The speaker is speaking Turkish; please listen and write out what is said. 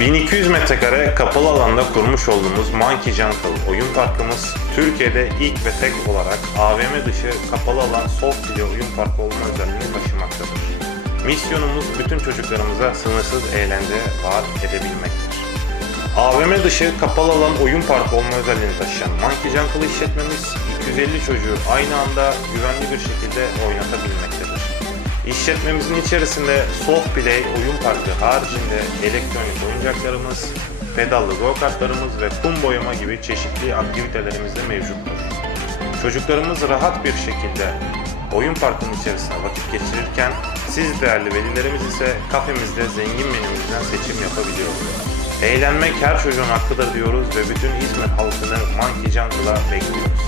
1200 metrekare kapalı alanda kurmuş olduğumuz Monkey Jungle oyun parkımız, Türkiye'de ilk ve tek olarak AVM dışı kapalı alan soft play oyun parkı olma özelliğini taşımaktadır. Misyonumuz bütün çocuklarımıza sınırsız eğlence vaat edebilmektir. AVM dışı kapalı alan oyun parkı olma özelliğini taşıyan Monkey Jungle işletmemiz 250 çocuğu aynı anda güvenli bir şekilde oynatabilmektedir. İşletmemizin içerisinde soft play oyun parkı haricinde elektronik oyuncaklarımız, pedallı go-kartlarımız ve kum boyama gibi çeşitli aktivitelerimiz de mevcuttur. Çocuklarımız rahat bir şekilde oyun parkının içerisinde vakit geçirirken siz değerli velilerimiz ise kafemizde zengin menümüzden seçim yapabiliyoruz. Eğlenmek her çocuğun hakkıdır diyoruz ve bütün İzmir halkını Monkey Jungle'a bekliyoruz.